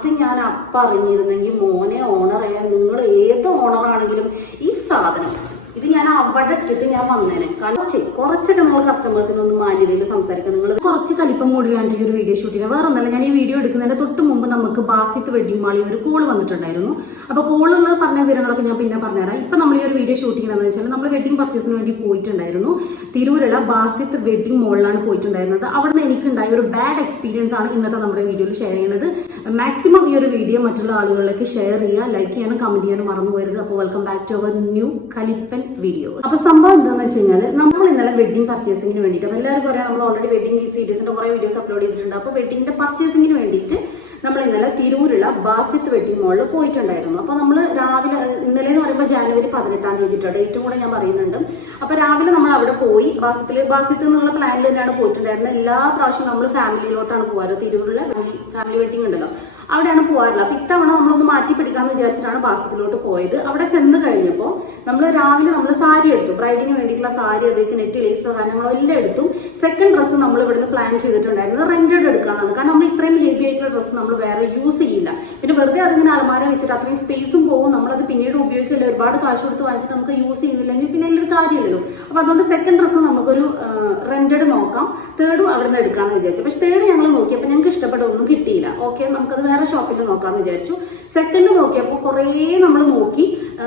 അത് ഞാൻ പറഞ്ഞിരുന്നെങ്കിൽ മോനെ ഓണർ ഓണറേ നിങ്ങൾ ഏത് ഓണറാണെങ്കിലും ഈ സാധനം. ഇത് ഞാൻ അവിടെ ഇട്ടിട്ട് ഞാൻ വന്നേനെ. കുറച്ച് കുറച്ചൊക്കെ നമ്മൾ കസ്റ്റമേഴ്സിനെ ഒന്ന് മാന്യതയിൽ സംസാരിക്കാം. നിങ്ങൾ കുറച്ച് കലിപ്പം മൂടിലാണ്ട് ഈ ഒരു വീഡിയോ ഷൂട്ടിന് വേറെ ഒന്നല്ല ഞാൻ ഈ വീഡിയോ എടുക്കുന്നതിന്റെ തൊട്ട് മുമ്പ് നമുക്ക് ബാസിത്ത് വെഡിങ് മാളിൽ ഒരു കോൾ വന്നിട്ടുണ്ടായിരുന്നു. അപ്പോൾ കോളുള്ള പറഞ്ഞ വിവരങ്ങളൊക്കെ ഞാൻ പിന്നെ പറഞ്ഞുതരാം. ഇപ്പൊ നമ്മൾ ഈ ഒരു വീഡിയോ ഷൂട്ട് എന്ന് വെച്ചാൽ നമ്മൾ വെഡിങ് പർച്ചേസിന് വേണ്ടി പോയിട്ടുണ്ടായിരുന്നു. തിരൂരുള്ള ബാസിത്ത് വെഡിങ് മോളിലാണ് പോയിട്ടുണ്ടായിരുന്നത്. അവിടെ നിന്ന് എനിക്കുണ്ടായ ഒരു ബാഡ് എക്സ്പീരിയൻസ് ആണ് ഇന്നത്തെ നമ്മുടെ വീഡിയോയിൽ ഷെയർ ചെയ്യുന്നത്. മാക്സിമം ഈ ഒരു വീഡിയോ മറ്റുള്ള ആളുകളിലേക്ക് ഷെയർ ചെയ്യുക ലൈക്ക് ചെയ്യാനും കമന്റ് ചെയ്യാനും മറന്നു പോരുത്. അപ്പോൾ welcome back to our new കലിപ്പൻ video അപ്പൊ സംഭവം എന്താണെന്ന് വെച്ച് കഴിഞ്ഞാൽ നമ്മൾ ഇന്നലെ വെഡിങ് പർച്ചേസിംഗിന് വേണ്ടിയിട്ട് എല്ലാവർക്കും അറിയാം നമ്മൾ ഓൾറെഡി വെഡിങ് സീരീസിന്റെ കുറെ വീഡിയോസ് അപ്ലോഡ് ചെയ്തിട്ടുണ്ട്. അപ്പോൾ വെഡിങ്ങിന്റെ പർച്ചേസിംഗിന് വേണ്ടിയിട്ട് നമ്മൾ ഇന്നലെ തിരൂരുള്ള ബാസിത്ത് വെട്ടി മോളിൽ പോയിട്ടുണ്ടായിരുന്നു. അപ്പോൾ നമ്മൾ രാവിലെ ഇന്നലെ എന്ന് പറയുമ്പോൾ ജാനുവരി പതിനെട്ടാം തീയതി ഡേറ്റും കൂടെ ഞാൻ പറയുന്നുണ്ട്. അപ്പോൾ രാവിലെ നമ്മൾ അവിടെ പോയി ബാസിത്തിൽ ബാസിത്ത് എന്നുള്ള പ്ലാനിൽ തന്നെയാണ് പോയിട്ടുണ്ടായിരുന്നത്. എല്ലാ പ്രാവശ്യവും നമ്മൾ ഫാമിലിയിലോട്ടാണ് പോകാറ് തിരൂരിലെ ഫാമിലി ഫാമിലി വെഡിങ് ഉണ്ടല്ലോ. അവിടെയാണ് പോകാറുള്ളത് അപ്പൊ ഇത്തവണ നമ്മളൊന്ന് മാറ്റി പിടിക്കാന്ന് വിചാരിച്ചിട്ടാണ് ബാസിത്തിലോട്ട് പോയത്. അവിടെ ചെന്ന് കഴിഞ്ഞപ്പോൾ നമ്മൾ രാവിലെ നമ്മൾ സാരി എടുത്തു. ബ്രൈഡിന് വേണ്ടിയിട്ടുള്ള സാരി അതേക്ക് നെറ്റ് ലേസ് എല്ലാം എടുത്തു. സെക്കൻഡ് ഡ്രസ്സ് നമ്മൾ ഇവിടുന്ന് പ്ലാൻ ചെയ്തിട്ടുണ്ടായിരുന്നത് റെന്റഡ് എടുക്കാനാണ് കാരണം നമ്മൾ ഇത്രയും ഹെവി ആയിട്ടുള്ള ഡ്രസ്സ് നമ്മൾ വേറെ യൂസ് ചെയ്യില്ല. പിന്നെ വെറുതെ അതിങ്ങനെ അലമാര വെച്ചിട്ട് അത്രയും സ്പേസും പോകും നമ്മളത് പിന്നീട് ഉപയോഗിക്കില്ല? ഒരുപാട് കാശ് കൊടുത്ത് വാങ്ങിച്ചിട്ട് നമുക്ക് യൂസ് ചെയ്യുന്നില്ലെങ്കിൽ പിന്നെ അതിലൊരു കാര്യമില്ലല്ലോ. അപ്പൊ അതുകൊണ്ട് സെക്കൻഡ് ഡ്രസ്സ് നമുക്കൊരു റെന്റഡ് നോക്കാം. തേർഡും അവിടെ നിന്ന് എടുക്കാമെന്ന് വിചാരിച്ചു. പക്ഷെ തേർഡ് ഞങ്ങൾ നോക്കിയപ്പോൾ ഞങ്ങൾക്ക് ഇഷ്ടപ്പെട്ട ഒന്നും കിട്ടിയില്ല. ഓക്കെ നമുക്കത് വേറെ ഷോപ്പിൽ നോക്കാമെന്ന് വിചാരിച്ചു. സെക്കൻഡ് നോക്കിയപ്പോൾ കുറേ നമ്മൾ നോക്കി. ആ,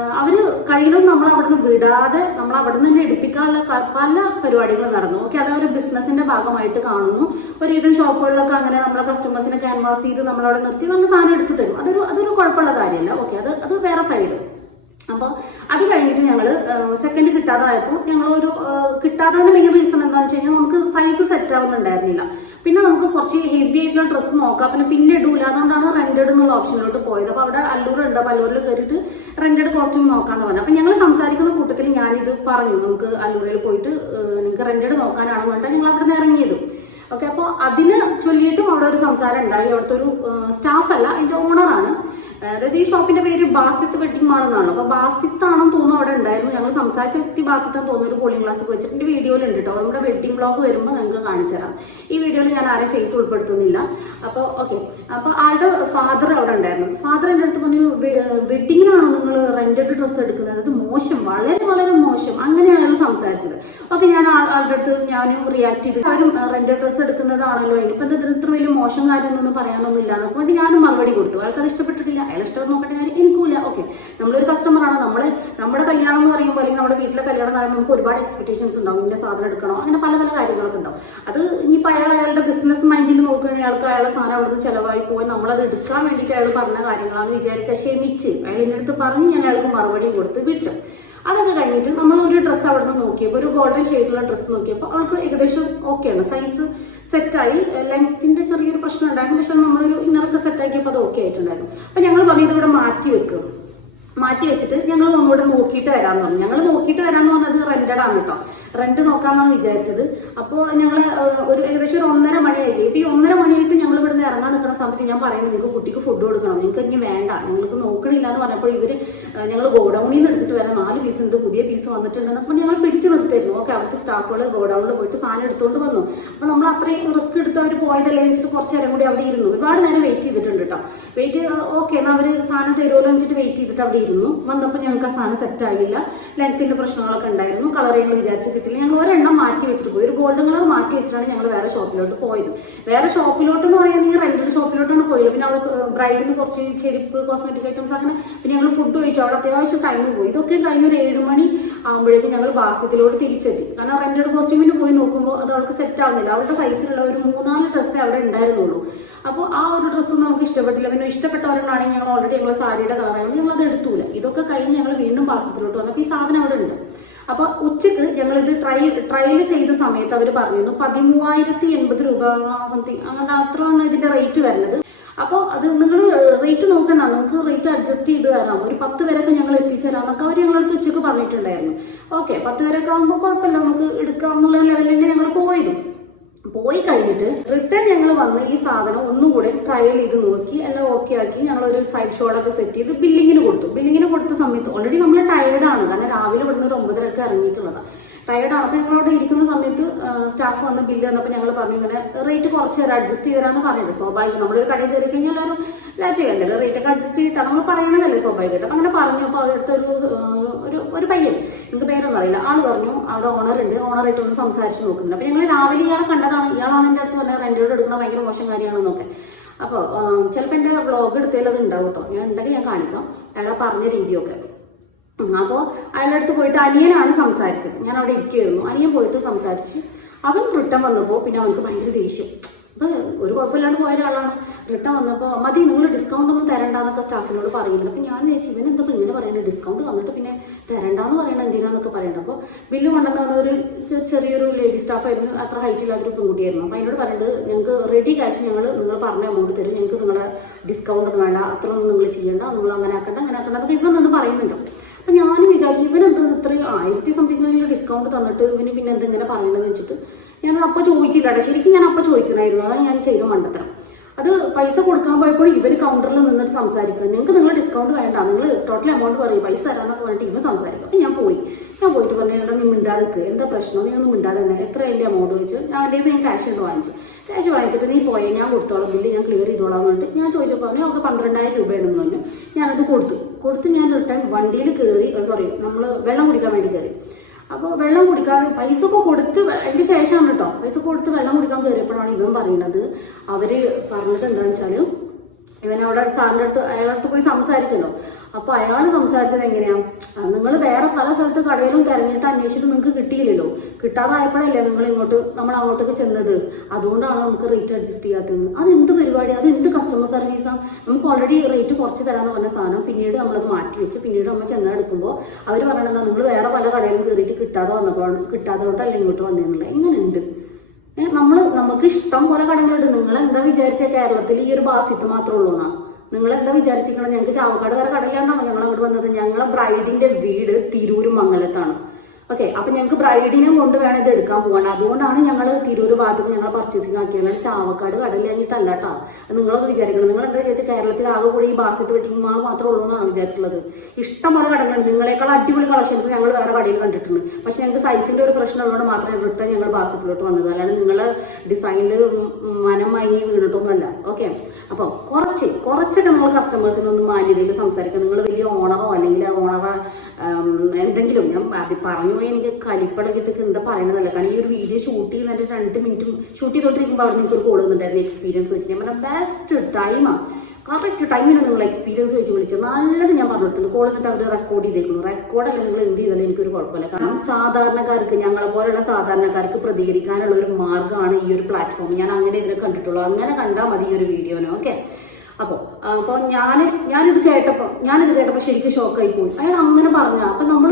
കഴിയണം നമ്മൾ അവിടെ നിന്ന് വിടാതെ നമ്മൾ അവിടെ നിന്ന് തന്നെ എടുപ്പിക്കാനുള്ള പല പരിപാടികളും നടന്നു. ഓക്കെ അത് ഒരു ബിസിനസിന്റെ ഭാഗമായിട്ട് കാണുന്നു. ഒരു ഒരുവിധം ഷോപ്പുകളിലൊക്കെ അങ്ങനെ നമ്മളെ കസ്റ്റമേഴ്സിനെ ക്യാൻവാസ് ചെയ്ത് നമ്മളവിടെ നിർത്തി നമ്മൾ സാധനം എടുത്തു തരും. അതൊരു അതൊരു കുഴപ്പമുള്ള കാര്യമല്ല. ഓക്കെ അത് അത് വേറെ സൈഡ് അപ്പോൾ അത് കഴിഞ്ഞിട്ട് ഞങ്ങൾ സെക്കൻഡ് കിട്ടാതായപ്പോൾ ഞങ്ങൾ ഒരു കിട്ടാതെ മെയിൻ റീസൺ എന്താണെന്ന് വെച്ച് കഴിഞ്ഞാൽ നമുക്ക് സൈസ് സെറ്റ് ആവുന്നുണ്ടായിരുന്നില്ല. പിന്നെ നമുക്ക് കുറച്ച് ഹെവി ആയിട്ടുള്ള ഡ്രസ്സ് നോക്കാം. പിന്നെ പിന്നെ ഇടൂല. അതുകൊണ്ടാണ് റെന്റഡ് എന്നുള്ള ഓപ്ഷനിലോട്ട് പോയത്. അപ്പോൾ അവിടെ അല്ലൂർ ഉണ്ട്. അപ്പോൾ അല്ലൂരിൽ കയറിയിട്ട് റെന്റഡ് കോസ്റ്റ്യൂം നോക്കാന്ന് പറഞ്ഞു. അപ്പോൾ ഞങ്ങൾ സംസാരിക്കുന്ന കൂട്ടത്തിൽ ഞാനിത് പറഞ്ഞു. നമുക്ക് അല്ലൂരിൽ പോയിട്ട് നിങ്ങൾക്ക് റെന്റഡ് നോക്കാനാണെന്ന് പറഞ്ഞിട്ട് ഞങ്ങൾ അവിടെ നിന്ന് ഇറങ്ങിയത്. ഓക്കെ അപ്പോൾ അതിന് ചൊല്ലിയിട്ടും അവിടെ ഒരു സംസാരം ഉണ്ടായി. അവിടുത്തെ ഒരു സ്റ്റാഫ് അല്ല അതിന്റെ ഓണറാണ് അതായത് ഈ ഷോപ്പിന്റെ പേര് ബാസിത്ത് വെഡിങ് മാൾ അപ്പൊ ബാസിത്ത് ആണെന്ന് തോന്നുന്നു അവിടെ ഉണ്ടായിരുന്നു. ഞങ്ങൾ സംസാരിച്ച വ്യക്തി ബാസിത്താന്ന് തോന്നുന്നു ഒരു കൂളിംഗ് ക്ലാസ് വെച്ചിട്ട് വീഡിയോയിൽ ഉണ്ട് കേട്ടോ. നമ്മുടെ വെഡിങ് ബ്ലോഗ് വരുമ്പോൾ നിങ്ങൾക്ക് കാണിച്ചു തരാം. ഈ വീഡിയോയിൽ ഞാൻ ആരെയും ഫേസ് ഉൾപ്പെടുത്തുന്നില്ല. അപ്പോൾ ഓക്കെ അപ്പൊ ആളുടെ ഫാദർ അവിടെ ഉണ്ടായിരുന്നു. ഫാദർ എന്റെ അടുത്ത് പറഞ്ഞു വെഡിങ്ങിനാണോ നിങ്ങൾ റെന്റഡ് ഡ്രസ്സ് എടുക്കുന്നത്? അത് മോശം. വളരെ വളരെ മോശം. അങ്ങനെയാണ് അയാൾ സംസാരിച്ചത്. ഓക്കെ ഞാൻ ആളുടെ അടുത്ത് ഞാനും റിയാക്ട് ചെയ്തു. അവരും റെന്റഡ് ഡ്രസ്സ് എടുക്കുന്നതാണല്ലോ. ഇനിയിപ്പോ എന്താ ഇത്ര വലിയ മോശം കാര്യമൊന്നും പറയാനൊന്നും ഇല്ല എന്നൊക്കെ വേണ്ടി ഞാനും മറുപടി കൊടുത്തു. അയാൾക്ക് അത് ഇഷ്ടപ്പെട്ടിട്ടില്ല. അയാൾ ഇഷ്ടം നോക്കേണ്ട കാര്യം എനിക്കുമില്ല. ഓക്കെ നമ്മളൊരു കസ്റ്റമറാണ് നമ്മൾ നമ്മുടെ കല്യാണം എന്ന് പറയുമ്പോൾ അല്ലെങ്കിൽ നമ്മുടെ വീട്ടിലെ കല്യാണം എന്ന് പറയുമ്പോൾ നമുക്ക് ഒരുപാട് എക്സ്പെക്ടേഷൻസ് ഉണ്ടാവും. ഇന്ന സാധനം എടുക്കണം? അങ്ങനെ പല പല കാര്യങ്ങളൊക്കെ ഉണ്ടാവും. അത് ഇനിയിപ്പോൾ അയാൾ അയാളുടെ ബിസിനസ് മൈൻഡിൽ നോക്കുകയാണെങ്കിൽ അയാൾക്ക് അയാളുടെ സാധനം അവിടുന്ന് ചിലവായി പോയി. നമ്മളത് എടുക്കാൻ വേണ്ടിയിട്ട് അയാൾ പറഞ്ഞ കാര്യങ്ങളാണെന്ന് വിചാരിക്കുക ക്ഷമിച്ച്. അയാൾ എന്റെ അടുത്ത് പറഞ്ഞ് ഞാൻ അയാൾക്ക് മറുപടി കൊടുത്ത് വിട്ടു. അതൊക്കെ കഴിഞ്ഞിട്ട് നമ്മൾ ഒരു ഡ്രസ്സ് അവിടെ നിന്ന് നോക്കിയപ്പോൾ ഒരു ഗോൾഡൻ ഷെയ്ഡുള്ള ഡ്രസ്സ് നോക്കിയപ്പോൾ അവൾക്ക് ഏകദേശം ഓക്കെയാണ് സൈസ് സെറ്റായി. ലെങ്ത്തിന്റെ ചെറിയൊരു പ്രശ്നം ഉണ്ടായിരുന്നു പക്ഷെ നമ്മളൊരു ഇന്നറൊക്കെ സെറ്റാക്കിയപ്പോൾ അത് ഓക്കെ ആയിട്ടുണ്ടായിരുന്നു. അപ്പൊ ഞങ്ങൾ പറഞ്ഞു ഇതിവിടെ മാറ്റി വെക്കും. മാറ്റി വെച്ചിട്ട് ഞങ്ങൾ ഒന്നുകൂടെ നോക്കിയിട്ട് വരാന്ന് പറഞ്ഞു. ഞങ്ങൾ നോക്കിയിട്ട് വരാന്ന് പറഞ്ഞത് റെന്റഡ് ആണ് കേട്ടോ റെന്റ് നോക്കാന്നാണ് വിചാരിച്ചത്. അപ്പോൾ ഞങ്ങൾ ഒരു ഏകദേശം ഒരു ഒന്നര മണിയായി ഇപ്പൊ ഈ ഒന്നര മണിയായിട്ട് ഞങ്ങൾ ഇവിടുന്ന് ഇറങ്ങാൻ നിൽക്കുന്ന സമയത്ത് ഞാൻ പറയുന്നത് നിങ്ങൾക്ക് കുട്ടിക്ക് ഫുഡ് കൊടുക്കണം. നിങ്ങൾക്ക് ഇനി വേണ്ട. ഞങ്ങൾക്ക് നോക്കണില്ല എന്ന് പറഞ്ഞപ്പോൾ ഇവർ ഞങ്ങൾ ഗോഡൌണിൽ നിന്ന് എടുത്തിട്ട് വരാം. നാല് പീസ് ഉണ്ട് പുതിയ പീസ് വന്നിട്ടുണ്ട് അപ്പോൾ ഞങ്ങൾ പിടിച്ചു നിർത്തായിരുന്നു. ഓക്കെ അവിടുത്തെ സ്റ്റാഫുകൾ ഗോഡൌണിൽ പോയിട്ട് സാധനം എടുത്തുകൊണ്ട് വന്നു. അപ്പോൾ നമ്മൾ അത്രയും റിസ്ക് എടുത്ത് അവർ പോയതല്ലേ വെച്ചിട്ട് കുറച്ച് നേരം കൂടി അവിടെ ഇരുന്നു. ഒരുപാട് നേരം വെയിറ്റ് ചെയ്തിട്ടുണ്ട് കേട്ടോ. വെയിറ്റ് ഓക്കെ എന്നാൽ അവർ സാധനം തരുമല്ലോ വെച്ചിട്ട് വെയിറ്റ് ചെയ്തിട്ട് അവിടെ ഇരുന്നു. വന്നപ്പോൾ ഞങ്ങൾക്ക് ആ സാധനം സെറ്റ് ആയില്ല. ലെങ്ത്തിന്റെ പ്രശ്നങ്ങളൊക്കെ ഉണ്ടായിരുന്നു. കളർ ഞങ്ങൾ വിചാരിച്ച് കിട്ടില്ല ഞങ്ങൾ ഒരെണ്ണം മാറ്റി വെച്ചിട്ട് പോയി. ഒരു ഗോൾഡൻ കളർ മാറ്റി വെച്ചിട്ടാണ് ഞങ്ങൾ വേറെ ഷോപ്പിലോട്ട് പോയത്. വേറെ ഷോപ്പിലോട്ട് എന്ന് പറയാൻ ഈ റെന്റഡ് ഷോപ്പിലോട്ടാണ് പോയത്. പിന്നെ അവൾക്ക് ബ്രൈഡിന് കുറച്ച് ചെരുപ്പ് കോസ്മെറ്റിക് ഐറ്റംസ് അങ്ങനെ പിന്നെ ഞങ്ങൾ ഫുഡ് കഴിച്ചു. അവിടെ അത്യാവശ്യം കഴിഞ്ഞു പോയി. ഇതൊക്കെ കഴിഞ്ഞ് ഒരു ഏഴ് മണി ആകുമ്പോഴേക്കും ഞങ്ങൾ ബാസത്തിലോട്ട് തിരിച്ചെത്തി. കാരണം റെന്റഡ് കോസ്റ്റ്യൂമിന് പോയി നോക്കുമ്പോൾ അത് അവൾക്ക് സെറ്റ് ആവുന്നില്ല. അവളുടെ സൈസിലുള്ള ഒരു മൂന്നാൽ ഡ്രസ്സേ അവിടെ ഉണ്ടായിരുന്നുള്ളൂ. അപ്പോൾ ആ ഒരു ഡ്രസ്സൊന്നും നമുക്ക് ഇഷ്ടപ്പെട്ടില്ല. പിന്നെ ഇഷ്ടപ്പെട്ടവരുണ്ടാണെങ്കിൽ ഞങ്ങൾ ഓൾറെഡി ഞങ്ങൾ സാരിയുടെ കളറായിരുന്നു ഞങ്ങൾ അത് എടുത്തൂല. ഇതൊക്കെ കഴിഞ്ഞ് ഞങ്ങൾ വീണ്ടും പാസത്തിലോട്ട് വന്നപ്പോൾ ഈ സാധനം അവിടെ ഉണ്ട്. അപ്പൊ ഉച്ചയ്ക്ക് ഞങ്ങൾ ഇത് ട്രൈ ട്രയൽ ചെയ്ത സമയത്ത് അവർ പറഞ്ഞിരുന്നു പതിമൂവായിരത്തി എൺപത് രൂപ സംതിങ് അങ്ങനെ അത്രയാണ് ഇതിന്റെ റേറ്റ് വരുന്നത്. അപ്പോൾ അത് നിങ്ങൾ റേറ്റ് നോക്കണ്ട നമുക്ക് റേറ്റ് അഡ്ജസ്റ്റ് ചെയ്ത് തരാം. ഒരു പത്ത് പേരൊക്കെ ഞങ്ങൾ എത്തിച്ചേരാം എന്നൊക്കെ അവർ ഞങ്ങളടുത്ത് ഉച്ചയ്ക്ക് പറഞ്ഞിട്ടുണ്ടായിരുന്നു. ഓക്കെ പത്ത് പേരൊക്കെ ആകുമ്പോൾ കുഴപ്പമില്ല നമുക്ക് എടുക്കാം എന്നുള്ള ലെവലിൽ ഞങ്ങൾ പോയതും. പോയി കഴിഞ്ഞിട്ട് റിട്ടേൺ ഞങ്ങൾ വന്ന് ഈ സാധനം ഒന്നും കൂടെ ട്രയൽ ചെയ്ത് നോക്കി എല്ലാം ഓക്കെ ആക്കി ഞങ്ങൾ ഒരു സൈഡ് ഷോളൊക്കെ സെറ്റ് ചെയ്ത് ബില്ലിങ്ങിന് കൊടുത്തു. ബില്ലിങ്ങിന് കൊടുത്ത സമയത്ത് ഓൾറെഡി നമ്മൾ ടയേർഡാണ് കാരണം രാവിലെ ഇവിടുന്ന് ഒരു ഒമ്പതരക്ക് ഇറങ്ങിയിട്ടുള്ളതാണ് ടയേർഡാണ് അപ്പോൾ ഞങ്ങളവിടെ ഇരിക്കുന്ന സമയത്ത് സ്റ്റാഫ് വന്ന് ബില്ല് വന്നപ്പോൾ ഞങ്ങൾ പറഞ്ഞു ഇങ്ങനെ റേറ്റ് കുറച്ച് തരാം അഡ്ജസ്റ്റ് ചെയ്ത് തരാമെന്ന് പറഞ്ഞിട്ട് സ്വാഭാവികം നമ്മളൊരു കടയിൽ കയറി കഴിഞ്ഞാൽ എല്ലാവരും ചെയ്യണ്ടല്ലോ റേറ്റ് ഒക്കെ അഡ്ജസ്റ്റ് ചെയ്തിട്ടാണ്. നമ്മൾ പറയണതല്ലേ സ്വാഭാവികമായിട്ട്. അങ്ങനെ പറഞ്ഞു. അപ്പോൾ അവിടുത്തെ ഒരു ഒരു പയ്യൻ. നിങ്ങൾക്ക് പേരൊന്നും അറിയില്ല. ആൾ പറഞ്ഞു അവിടെ ഓണർ ഉണ്ട്. ഓണറായിട്ട് ഒന്ന് സംസാരിച്ച് നോക്കുന്നുണ്ട്. അപ്പൊ ഞങ്ങൾ രാവിലെ ഇയാളെ കണ്ടതാണ്. ഇയാളാണ് എന്റെ അടുത്ത് പറഞ്ഞത് റെന്റോട് എടുക്കുന്ന ഭയങ്കര മോശം കാര്യമാണെന്നൊക്കെ. അപ്പോൾ ചിലപ്പോൾ എന്റെ ബ്ലോഗ് എടുത്തതിൽ അത് ഉണ്ടാവും കേട്ടോ ഞാൻ ഉണ്ടെങ്കിൽ ഞാൻ കാണിക്കാം. അയാളെ പറഞ്ഞ രീതിയൊക്കെ. അപ്പോൾ അയാളുടെ അടുത്ത് പോയിട്ട് അനിയനാണ് സംസാരിച്ചത്. ഞാൻ അവിടെ ഇരിക്കുകയായിരുന്നു അനിയൻ പോയിട്ട് സംസാരിച്ച് അവൻ റിട്ടേൺ വന്നപ്പോൾ പിന്നെ അവനക്ക് ഭയങ്കര ദേഷ്യം. ഒരു കുഴപ്പമില്ലാണ്ട് പോയ ഒരാളാണ്. റിട്ടേൺ വന്നപ്പോൾ മതി നിങ്ങൾ ഡിസ്കൗണ്ട് ഒന്നും തരണ്ടെന്നൊക്കെ സ്റ്റാഫിനോട് പറയുന്നുണ്ട്. അപ്പം ഞാൻ വിചാരിച്ചു ഇവൻ എന്താ ഇങ്ങനെ പറയുന്നത് ഡിസ്കൗണ്ട് തന്നിട്ട് പിന്നെ തരണ്ടെന്ന് പറയണത് എന്തിനാന്നൊക്കെ പറയണ്ട. അപ്പോൾ ബില്ല് കൊണ്ടുവന്ന വന്ന ഒരു ചെറിയൊരു ലേഡി സ്റ്റാഫ് ആയിരുന്നു. അത്ര ഹൈറ്റ് ഇല്ലാത്തൊരു പെൺകുട്ടിയായിരുന്നു. അപ്പോൾ അതിനോട് പറയുന്നത് ഞങ്ങൾക്ക് റെഡി ക്യാഷ് ഞങ്ങൾ നിങ്ങൾ പറഞ്ഞ എമൗണ്ട് തരും. ഞങ്ങൾക്ക് നിങ്ങളുടെ ഡിസ്കൗണ്ട് ഒന്നും വേണ്ട. അത്ര ഒന്നും നിങ്ങൾ ചെയ്യണ്ട. നിങ്ങൾ അങ്ങനെ ആക്കണ്ട അങ്ങനെ ആക്കണ്ട. അതൊക്കെ ഇവൻ നിന്ന് പറയുന്നുണ്ട്. അപ്പൊ ഞാനും വിചാരിച്ചു ഇവൻ എന്ത് ഇത്രയും ആയിരത്തി സംതിങ് ഡിസ്കൗണ്ട് തന്നിട്ട് ഇവന് പിന്നെ എന്തെങ്കിലും പറയണമെന്ന് വെച്ചിട്ട്. ഞാൻ അപ്പൊ ചോദിച്ചില്ല ശരിക്കും ഞാൻ അപ്പൊ ചോദിക്കണമായിരുന്നു അതാണ് ഞാൻ ചെയ്ത മണ്ടത്തരം. അത് പൈസ കൊടുക്കാൻ പോയപ്പോൾ ഇവർ കൗണ്ടറിൽ നിന്നിട്ട് സംസാരിക്കുക നിങ്ങൾക്ക് നിങ്ങൾ ഡിസ്കൗണ്ട് വേണ്ട. നിങ്ങൾ ടോട്ടൽ എമൗണ്ട് പറയും. പൈസ തരാന്നൊക്കെ പറഞ്ഞിട്ട് ഇവ സംസാരിക്കും. അപ്പൊ ഞാൻ പോയി. ഞാൻ പോയിട്ട് പറഞ്ഞു എടാ നീ മിണ്ടാതെ എന്താ പ്രശ്നം? നീ ഒന്നും മിണ്ടാതെ തന്നെ. എത്രയല്ലേ അമൗണ്ട് വെച്ച് ഞാൻ എന്റെ ഞാൻ ക്യാഷ് ഉണ്ട് വാങ്ങിച്ചു. ക്യാഷ് വാങ്ങിച്ചിട്ട് നീ പോയേ ഞാൻ കൊടുത്തോളാം. ബില്ല് ഞാൻ ക്ലിയർ ചെയ്തോളാം എന്ന് പറഞ്ഞിട്ട് ഞാൻ ചോദിച്ചപ്പോൾ പറഞ്ഞു ഒക്കെ പന്ത്രണ്ടായിരം രൂപയാണെന്ന് പറഞ്ഞു. ഞാനത് കൊടുത്തു. കൊടുത്ത് ഞാൻ റിട്ടേൺ വണ്ടിയിൽ കയറി സോറി നമ്മൾ വെള്ളം കുടിക്കാൻ വേണ്ടി കയറി അപ്പോൾ വെള്ളം കുടിക്കാതെ പൈസ ഒക്കെ കൊടുത്ത് അതിന്റെ ശേഷമാണ് കേട്ടോ പൈസ കൊടുത്ത് വെള്ളം കുടിക്കാൻ കയറിയപ്പോഴാണ് ഇവൻ പറയുന്നത് അവർ പറഞ്ഞിട്ട് എന്താണെന്ന് വെച്ചാൽ ഇവൻ അവിടെ സാറിന്റെ അടുത്ത് അയാളുടെ അടുത്ത് പോയി സംസാരിച്ചല്ലോ. അപ്പൊ അയാൾ സംസാരിച്ചത് എങ്ങനെയാ? നിങ്ങൾ വേറെ പല സ്ഥലത്ത് കടയിലും തെരഞ്ഞിട്ട് അന്വേഷിച്ചിട്ട് നിങ്ങൾക്ക് കിട്ടിയില്ലല്ലോ. കിട്ടാതായപ്പോഴല്ലേ നിങ്ങൾ ഇങ്ങോട്ട് നമ്മൾ അങ്ങോട്ടേക്ക് ചെന്നത്. അതുകൊണ്ടാണ് നമുക്ക് റേറ്റ് അഡ്ജസ്റ്റ് ചെയ്യാത്തത് അത് എന്ത് പരിപാടി? അത് എന്ത് കസ്റ്റമർ സർവീസാണ് നമുക്ക് ഓൾറെഡി റേറ്റ് കുറച്ച് തരാന്ന് പറഞ്ഞ സാധനം പിന്നീട് നമ്മളത് മാറ്റി വെച്ച് പിന്നീട് നമ്മൾ ചെന്നെടുക്കുമ്പോൾ അവർ പറയണത് നിങ്ങൾ വേറെ പല കടയിലും കയറിയിട്ട് കിട്ടാതെ വന്നപ്പോൾ കിട്ടാത്തതുകൊണ്ടല്ലേ ഇങ്ങോട്ട് വന്നിരുന്നില്ല എങ്ങനെയുണ്ട്? ഏഹ് നമ്മൾ നമുക്ക് ഇഷ്ടം പോലെ കടകളുണ്ട്. നിങ്ങൾ എന്താ വിചാരിച്ച കേരളത്തിൽ ഈ ഒരു ബാസിറ്റ് മാത്രമേ ഉള്ളൂ എന്നാ? നിങ്ങൾ എന്താ വിചാരിച്ചിരിക്കണം? ഞങ്ങൾക്ക് ചാവക്കാട് വേറെ കടയിലാണ്ടാണോ ഞങ്ങൾ അങ്ങോട്ട് വന്നത്. ഞങ്ങളെ ബ്രൈഡിന്റെ വീട് തിരൂർ മംഗലത്താണ്. ഓക്കെ അപ്പൊ ഞങ്ങൾക്ക് ബ്രൈഡിനും കൊണ്ട് വേണം ഇത് എടുക്കാൻ പോകണം അതുകൊണ്ടാണ് ഞങ്ങൾ തിരൂർ ഭാഗത്തേക്ക് ഞങ്ങൾ പർച്ചേസിങ് ആക്കിയത്. ചാവക്കാട് കടലിൽ കഴിഞ്ഞിട്ടല്ല കേട്ടോ നിങ്ങളൊക്കെ വിചാരിക്കണം. നിങ്ങൾ എന്താ വിചാരിച്ചാൽ കേരളത്തിൽ ആകെ കൂടി ഈ ബാസ്കറ്റ് വെട്ടിങ് മാൾ മാത്രമേ ഉള്ളൂ എന്നാണ് വിചാരിച്ചുള്ളത് ഇഷ്ടം പോലെ കടകളുണ്ട്. നിങ്ങളെക്കാൾ അടിപൊളി കളക്ഷൻസ് ഞങ്ങൾ വേറെ കടയിൽ കണ്ടിട്ടുണ്ട്. പക്ഷെ ഞങ്ങൾക്ക് സൈസിന്റെ ഒരു പ്രശ്നം ഉള്ളതുകൊണ്ട് മാത്രമേ റിട്ടേൺ ഞങ്ങൾ ബാസ്കറ്റിലോട്ട് വന്നത്. അല്ലാണ്ട് നിങ്ങളെ ഡിസൈനിൽ മനം മയങ്ങി വീണിട്ടൊന്നുമല്ല. ഓക്കെ അപ്പോൾ കുറച്ച് കുറച്ചൊക്കെ നമ്മൾ കസ്റ്റമേഴ്സിനൊന്ന് മാന്യതയിൽ സംസാരിക്കുക നിങ്ങൾ വലിയ ഓണറോ അല്ലെങ്കിൽ ഓണറ എന്തെങ്കിലും ഞാൻ അത് പറഞ്ഞു പോയി എനിക്ക് കലിപ്പട കിട്ടിക്ക് എന്താ പറയുന്നതല്ല കാരണം ഈ ഒരു വീഡിയോ ഷൂട്ട് ചെയ്യുന്നതിന്റെ രണ്ട് മിനിറ്റും ഷൂട്ട് ചെയ്തോണ്ടിരിക്കുമ്പോൾ അവിടെ ഒരു കോൾ വന്നിട്ടുണ്ടായിരുന്നു. എക്സ്പീരിയൻസ് വെച്ച്. ഞാൻ പറഞ്ഞ ബെസ്റ്റ് ടൈമാണ് കറക്റ്റ് ടൈമിന് നിങ്ങൾ എക്സ്പീരിയൻസ് വെച്ച് വിളിച്ചത്. നല്ലത് ഞാൻ പറഞ്ഞു കൊടുത്തിട്ടുണ്ട് കോൾ എന്നിട്ട് അവർ റെക്കോർഡ് ചെയ്തേക്കുന്നു റെക്കോർഡല്ല നിങ്ങൾ എന്ത് ചെയ്താലും എനിക്കൊരു കുഴപ്പമില്ല. കാരണം സാധാരണക്കാർക്ക് ഞങ്ങളെ പോലെയുള്ള സാധാരണക്കാർക്ക് പ്രതികരിക്കാനുള്ള ഒരു മാർഗമാണ് ഈ ഒരു പ്ലാറ്റ്ഫോം ഞാൻ അങ്ങനെ ഇതിനെ കണ്ടിട്ടുള്ളൂ. അങ്ങനെ കണ്ടാൽ മതി ഈ ഒരു വീഡിയോനെ ഓക്കെ അപ്പോൾ അപ്പോൾ ഞാൻ ഞാനിത് കേട്ടപ്പോൾ ഞാനിത് കേട്ടപ്പോൾ ശരിക്കും ഷോക്കായി പോയി അയാൾ അങ്ങനെ പറഞ്ഞ അപ്പം നമ്മൾ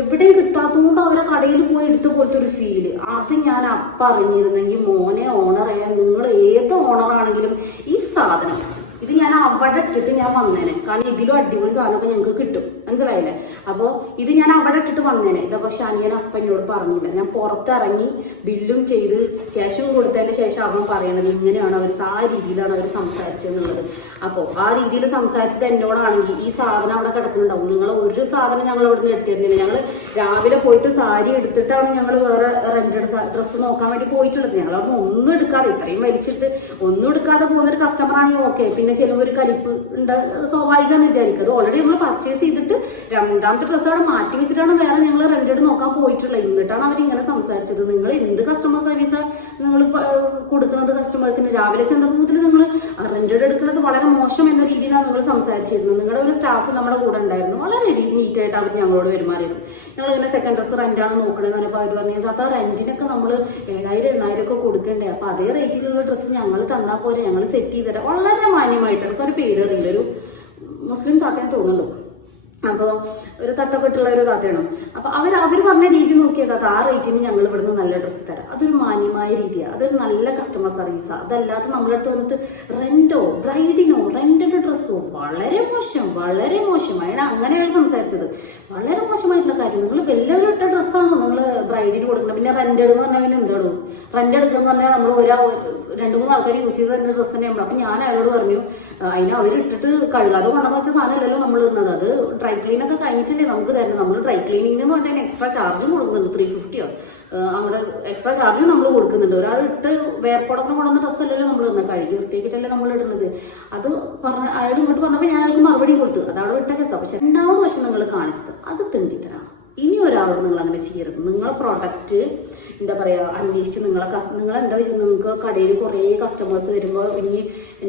എവിടെ കിട്ടാത്തതുകൊണ്ട് അവരെ കടയിൽ പോയി എടുത്ത പോലത്തെ ഒരു ഫീൽ അത് ഞാൻ അപ്പം അറിഞ്ഞിരുന്നെങ്കിൽ മോനെ ഓണറായ നിങ്ങൾ ഏത് ഇത് ഞാൻ അവിടെ ഇട്ടിട്ട് ഞാൻ വന്നേനെ. കാരണം ഇതിലും അടിപൊളി സാധനമൊക്കെ ഞങ്ങൾക്ക് കിട്ടും. മനസ്സിലായില്ലേ? അപ്പോൾ ഇത് ഞാൻ അവിടെ ഇട്ടിട്ട് വന്നേനെ. ഇതാ പക്ഷെ അനിയൻ അപ്പനോട് പറഞ്ഞില്ല. ഞാൻ പുറത്തിറങ്ങി ബില്ലും ചെയ്ത് ക്യാഷും കൊടുത്തതിന് ശേഷം അവൻ പറയണത്. ഇങ്ങനെയാണ് അവർ ആ രീതിയിലാണ് അവർ സംസാരിച്ചതെന്നുള്ളത് അപ്പോൾ ആ രീതിയിൽ സംസാരിച്ചത് എന്നോടാണെങ്കിൽ ഈ സാധനം അവിടെ കിടക്കുന്നുണ്ടാവും. നിങ്ങൾ ഒരു സാധനം ഞങ്ങൾ അവിടെ നിന്ന് എടുത്തിരുന്നില്ല. ഞങ്ങൾ രാവിലെ പോയിട്ട് സാരി എടുത്തിട്ടാണ് ഞങ്ങൾ വേറെ റെന്റഡ് ഡ്രസ്സ് നോക്കാൻ വേണ്ടി പോയിട്ടുള്ളത്. ഞങ്ങൾ അവിടെ ഒന്നും എടുക്കാതെ ഇത്രയും വലിച്ചിട്ട് ഒന്നും എടുക്കാതെ പോകുന്ന ഒരു കസ്റ്റമർ ആണെങ്കിൽ ഓക്കെ പിന്നെ ചെല്ലുമ്പോൾ ഒരു കലിപ്പ് ഉണ്ട് സ്വാഭാവികമെന്ന് വിചാരിക്കും. അത് ഓൾറെഡി നമ്മൾ പർച്ചേസ് ചെയ്തിട്ട് രണ്ടാമത്തെ ഡ്രസ്സ് അവിടെ മാറ്റി വെച്ചിട്ടാണ് വേറെ ഞങ്ങൾ റെന്റഡ് നോക്കാൻ പോയിട്ടുള്ളത്. എന്നിട്ടാണ് അവർ ഇങ്ങനെ സംസാരിച്ചത്. നിങ്ങൾ എന്ത് കസ്റ്റമർ സർവീസാണ് നിങ്ങൾ കൊടുക്കുന്നത് കസ്റ്റമേഴ്സിന് രാവിലെ ചെന്നപ്പോൾ മുതൽ നിങ്ങൾ റെന്റഡ് എടുക്കുന്നത് വളരെ മോശം എന്ന രീതിയിലാണ് നിങ്ങൾ സംസാരിച്ചിരുന്നത്. നിങ്ങളുടെ ഒരു സ്റ്റാഫ് നമ്മുടെ കൂടെ ഉണ്ടായിരുന്നു. വളരെ നീറ്റ് ആയിട്ട് അവർ ഞങ്ങളോട് പെരുമാറിയത്. ഞങ്ങൾ ഇങ്ങനെ സെക്കൻഡ് ഡ്രസ് റെന്റാണ് നോക്കണമെന്ന് പറഞ്ഞപ്പോൾ അവർ പറഞ്ഞത് അത് ആ റെന്റിനൊക്കെ നമ്മൾ ഏഴായിരം എണ്ണായിരം ഒക്കെ കൊടുക്കണ്ടേ. അപ്പൊ അതേ റേറ്റിലുള്ള ഡ്രസ്സ് ഞങ്ങൾ തന്നാൽ പോലെ ഞങ്ങൾ സെറ്റ് ചെയ്ത് തരാം. വളരെ മാന്യമായിട്ട് എനിക്കൊരു പേര് അറിയില്ല. ഒരു മുസ്ലിം താത്തയും തോന്നുന്നുണ്ട്? അപ്പോൾ ഒരു തട്ടപ്പെട്ടുള്ള ഒരു കഥയാണ്. അപ്പൊ അവർ അവർ പറഞ്ഞ രീതി നോക്കിയത് ആ റേറ്റിന് ഞങ്ങൾ ഇവിടുന്ന് നല്ല ഡ്രസ്സ് തരാം. അതൊരു മാന്യമായ രീതിയാണ് അതൊരു നല്ല കസ്റ്റമർ സർവീസാണ് അതല്ലാതെ നമ്മളടുത്ത് വന്നിട്ട് റെന്റോ ബ്രൈഡിനോ റെന്റഡ് ഡ്രസ്സോ വളരെ മോശം വളരെ മോശം. അങ്ങനെയാണ് സംസാരിച്ചത്. വളരെ മോശമായിട്ടുള്ള കാര്യം. നിങ്ങൾ വലിയ ഇട്ട ഡ്രസ്സാണോ നിങ്ങൾ ബ്രൈഡിന് കൊടുക്കുന്നത് പിന്നെ റെന്റ് എടുക്കുക പറഞ്ഞാൽ പിന്നെ എന്താണോ റെന്റ് എടുക്കുന്ന പറഞ്ഞാൽ നമ്മൾ ഒരാ രണ്ട് മൂന്ന് ആൾക്കാർ യൂസ് ചെയ്ത് തന്നെ ഡ്രസ്സ് തന്നെ നമ്മൾ അപ്പൊ ഞാൻ അയാളോട് പറഞ്ഞു "ആ, അതിന് അവർ ഇട്ടിട്ട് കഴുകാതെ കൊണ്ടു വെച്ച സാധനമല്ലല്ലോ നമ്മൾ ഇടുന്നത്. അത് ഡ്രൈ ക്ലീൻ ഒക്കെ കഴിഞ്ഞിട്ടില്ലേ നമുക്ക് തരുന്നത്. നമ്മൾ ഡ്രൈ ക്ലീനിങ്ങിന് എന്ന് എക്സ്ട്രാ ചാർജും കൊടുക്കുന്നുണ്ട്. ത്രീ ഫിഫ്റ്റിയോ അങ്ങനെ എക്സ്ട്രാ ചാർജ് നമ്മൾ കൊടുക്കുന്നുണ്ട്. ഒരാൾ ഇട്ട് വേർപ്പടന്ന് കൊണ്ടുവന്ന ഡ്രസ് അല്ലല്ലോ നമ്മൾ ഇടുന്നത്. കഴുകി വൃത്തിയാക്കിയിട്ടല്ലേ നമ്മൾ ഇടുന്നത്. അത് പറഞ്ഞ അയാൾ ഇങ്ങോട്ട് പറഞ്ഞപ്പോൾ ഞാൻ അയാൾക്ക് മറുപടി കൊടുത്തു. അതാണ് വിട്ട കേസാ. പക്ഷെ രണ്ടാമത് വശം നിങ്ങൾ കാണിച്ചത്. അത് തിണ്ടിത്തരാണ്. ഇനി ഒരാളോട് നിങ്ങൾ അങ്ങനെ ചെയ്യരുത്. നിങ്ങളെ പ്രോഡക്റ്റ് എന്താ പറയാ അന്വേഷിച്ച് നിങ്ങളെ നിങ്ങൾ എന്താ വെച്ചാൽ നിങ്ങൾക്ക് കടയിൽ കുറേ കസ്റ്റമേഴ്സ് വരുമ്പോൾ ഇനി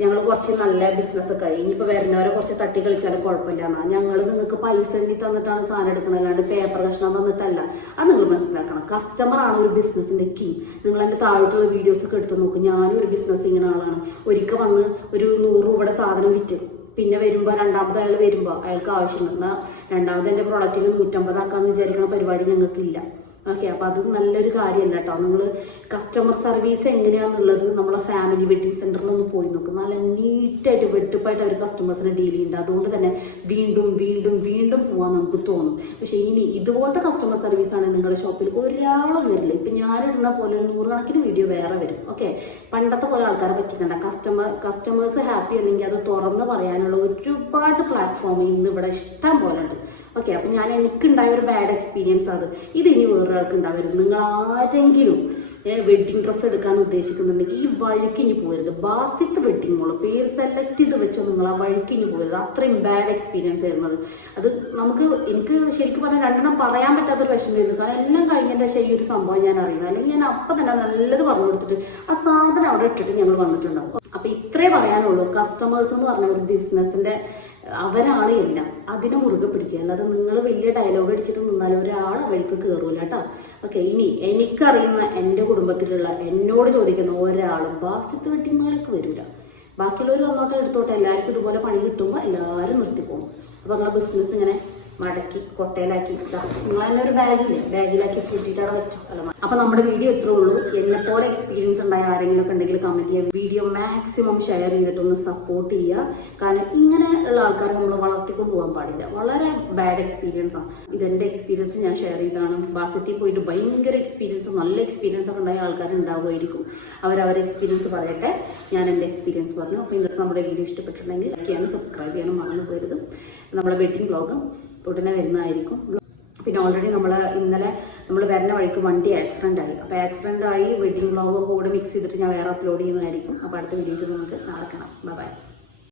ഞങ്ങൾ കുറച്ച് നല്ല ബിസിനസ് ഒക്കെ ആയി. ഇനിയിപ്പോൾ വരുന്നവരെ കുറച്ച് തട്ടി കളിച്ചാലും കുഴപ്പമില്ല എന്നാ ഞങ്ങൾ നിങ്ങൾക്ക് പൈസ എഴുതി തന്നിട്ടാണ് സാധനം എടുക്കുന്നത് അല്ലാണ്ട് പേപ്പർ കഷ്ണം തന്നിട്ടല്ല. അത് നിങ്ങൾ മനസ്സിലാക്കണം. കസ്റ്റമർ ആണ് ഒരു ബിസിനസിന്റെ കീ നിങ്ങൾ എന്റെ താഴോട്ടുള്ള വീഡിയോസ് ഒക്കെ എടുത്ത് നോക്കും. ഞാനും ഒരു ബിസിനസ് ഇങ്ങനെ ആളാണ്. ഒരിക്കൽ വന്ന് ഒരു നൂറ് രൂപയുടെ സാധനം വിറ്റ്. പിന്നെ വരുമ്പോൾ രണ്ടാമത് അയാൾ വരുമ്പോൾ അയാൾക്ക് ആവശ്യമുണ്ട് എന്നാൽ രണ്ടാമത് എന്റെ പ്രോഡക്റ്റിന് നൂറ്റമ്പതാക്കാന്ന് വിചാരിക്കുന്ന പരിപാടി ഞങ്ങൾക്കില്ല. ഓക്കെ അപ്പൊ അത് നല്ലൊരു കാര്യമല്ല കേട്ടോ നിങ്ങൾ കസ്റ്റമർ സർവീസ് എങ്ങനെയാന്നുള്ളത് നമ്മളെ ഫാമിലി വെഡിങ് സെന്ററിൽ ഒന്ന് പോയി നോക്കും. നല്ല നീറ്റായിട്ട് വെട്ടുപ്പായിട്ട് അവർ കസ്റ്റമേഴ്സിനെ ഡീൽ ചെയ്യുന്നുണ്ട്. അതുകൊണ്ട് തന്നെ വീണ്ടും വീണ്ടും വീണ്ടും പോകാൻ നമുക്ക് തോന്നും. പക്ഷെ ഇനി ഇതുപോലത്തെ കസ്റ്റമർ സർവീസ് ആണ് നിങ്ങളുടെ ഷോപ്പിൽ ഒരാളും വരില്ല. ഇപ്പൊ ഞാനിടുന്ന പോലെ ഒരു നൂറുകണക്കിന് വീഡിയോ വേറെ വരും. ഓക്കെ പണ്ടത്തെ പോലെ ആൾക്കാരെ പറ്റിക്കണ്ട. കസ്റ്റമർ കസ്റ്റമേഴ്സ് ഹാപ്പി അല്ലെങ്കിൽ അത് തുറന്ന് പറയാനുള്ള ഒരുപാട് പ്ലാറ്റ്ഫോം ഇന്ന് ഇവിടെ ഇഷ്ടം പോലെ ഉണ്ട്. ഓക്കെ അപ്പൊ ഞാൻ എനിക്കുണ്ടായ ഒരു ബാഡ് എക്സ്പീരിയൻസ് ആണ് ഇത് ഇനി വേറൊരാൾക്ക് ഉണ്ടാവരുത് നിങ്ങൾ ആരെങ്കിലും വെഡിങ് ഡ്രസ്സ് എടുക്കാൻ ഉദ്ദേശിക്കുന്നുണ്ടെങ്കിൽ ഈ വഴിക്ക് ഇനി പോരുത് ബാസിത്ത് വെഡിങ് മോൾ പേര് സെലക്ട് ചെയ്ത് വെച്ചോ നിങ്ങൾ ആ വഴിക്ക് ഇനി പോയത് അത്രയും ബാഡ് എക്സ്പീരിയൻസ് ആയിരുന്നു അത്. നമുക്ക് എനിക്ക് ശരിക്കും പറഞ്ഞാൽ രണ്ടെണ്ണം പറയാൻ പറ്റാത്തൊരു വിഷമമായിരുന്നു. കാരണം എല്ലാം കഴിഞ്ഞതിന്റെ ഈ ഒരു സംഭവം ഞാൻ അറിയുന്നത് അല്ലെങ്കിൽ ഞാൻ അപ്പം തന്നെ നല്ലത് പറഞ്ഞു കൊടുത്തിട്ട് ആ സാധനം അവിടെ ഇട്ടിട്ട് ഞങ്ങൾ വന്നിട്ടുണ്ടാവും. അപ്പൊ ഇത്രേ പറയാനുള്ളൂ. കസ്റ്റമേഴ്സ് എന്ന് പറഞ്ഞ ഒരു ബിസിനസിന്റെ അവരാണ് എല്ലാം. അതിനെ മുറുകെ പിടിക്കുക. അല്ലാതെ നിങ്ങൾ വലിയ ഡയലോഗ് അടിച്ചിട്ട് നിന്നാൽ ഒരാൾ വഴിക്ക് കയറൂല കേട്ടോ. ഓക്കെ ഇനി എനിക്കറിയുന്ന എന്റെ കുടുംബത്തിലുള്ള എന്നോട് ചോദിക്കുന്ന ഒരാളും ബാസിത്ത് വെട്ടിമകളൊക്കെ വരൂല. ബാക്കിയുള്ളവർ വന്നോട്ടെ എടുത്തോട്ടെ എല്ലാവർക്കും ഇതുപോലെ പണി കിട്ടുമ്പോൾ എല്ലാവരും നിർത്തിപ്പോകും അപ്പോൾ നിങ്ങളെ ബിസിനസ് ഇങ്ങനെ മടക്കി കൊട്ടയിലാക്കി നിങ്ങൾ തന്നെ ഒരു ബാഗില്ലേ? ബാഗിലാക്കി കൂട്ടിയിട്ട് അവിടെ വെച്ചോ. അല്ല അപ്പൊ നമ്മുടെ വീഡിയോ ഇത്രേ ഉള്ളൂ. എന്നെ പോലെ എക്സ്പീരിയൻസ് ഉണ്ടായ ആരെങ്കിലും ഒക്കെ ഉണ്ടെങ്കിൽ കമന്റ് ചെയ്യുക വീഡിയോ മാക്സിമം ഷെയർ ചെയ്തിട്ടൊന്ന് സപ്പോർട്ട് ചെയ്യുക. കാരണം ഇങ്ങനെ ഉള്ള ആൾക്കാരെ നമ്മൾ വളർത്തിക്കൊണ്ട് പോകാൻ പാടില്ല. വളരെ ബാഡ് എക്സ്പീരിയൻസ് ആണ്. ഇതെന്റെ എക്സ്പീരിയൻസ് ഞാൻ ഷെയർ ചെയ്താണ് ബാസത്തിൽ പോയിട്ട് ഭയങ്കര എക്സ്പീരിയൻസ് നല്ല എക്സ്പീരിയൻസ് ഒക്കെ ഉണ്ടായ ആൾക്കാർ അവരവരുടെ എക്സ്പീരിയൻസ് പറയട്ടെ. ഞാൻ എന്റെ എക്സ്പീരിയൻസ് പറഞ്ഞു. അപ്പോൾ ഇന്നത്തെ നമ്മുടെ വീഡിയോ ഇഷ്ടപ്പെട്ടിട്ടുണ്ടെങ്കിൽ ലൈക്ക് ചെയ്യാനും സബ്സ്ക്രൈബ് ചെയ്യാനും മറന്നു പോരുത് നമ്മുടെ വെഡിങ് ബ്ലോഗും ഉടനെ വരുന്നതായിരിക്കും. പിന്നെ ഓൾറെഡി നമ്മൾ ഇന്നലെ നമ്മൾ വരുന്ന വഴിക്ക് വണ്ടി ആക്സിഡന്റ് ആയി. അപ്പോൾ ആക്സിഡന്റ് ആയി വെഡിങ് ബ്ലോഗ് കൂടെ മിക്സ് ചെയ്തിട്ട് ഞാൻ വേറെ അപ്ലോഡ് ചെയ്യുന്നതായിരിക്കും. അപ്പോൾ അടുത്ത വീഡിയോസ് നമുക്ക് നടക്കണം കാണാം. ബൈ